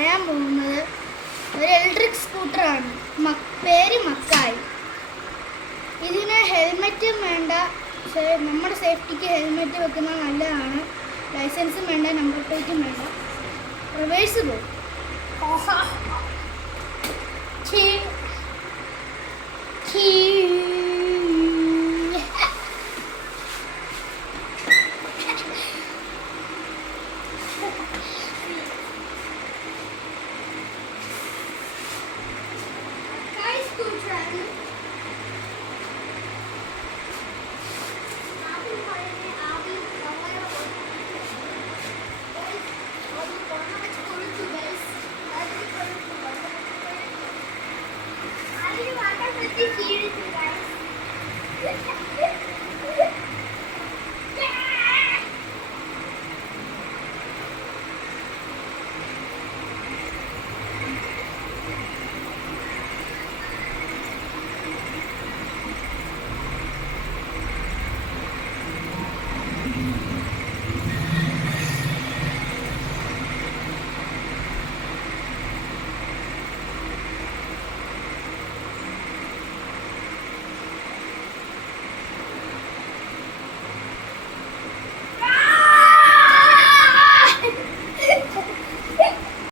പറയാൻ പോകുന്നത് ഒരു ഇലക്ട്രിക് സ്കൂട്ടറാണ്. പേര് മക്കായി. ഇതിന് ഹെൽമെറ്റും വേണ്ട, നമ്മുടെ സേഫ്റ്റിക്ക് ഹെൽമെറ്റ് വെക്കുന്നത് നല്ലതാണ്. ലൈസൻസും വേണ്ട, നമ്പർ പ്ലേറ്റും വേണ്ട. റിവേഴ്സ് പോകും. Thank you.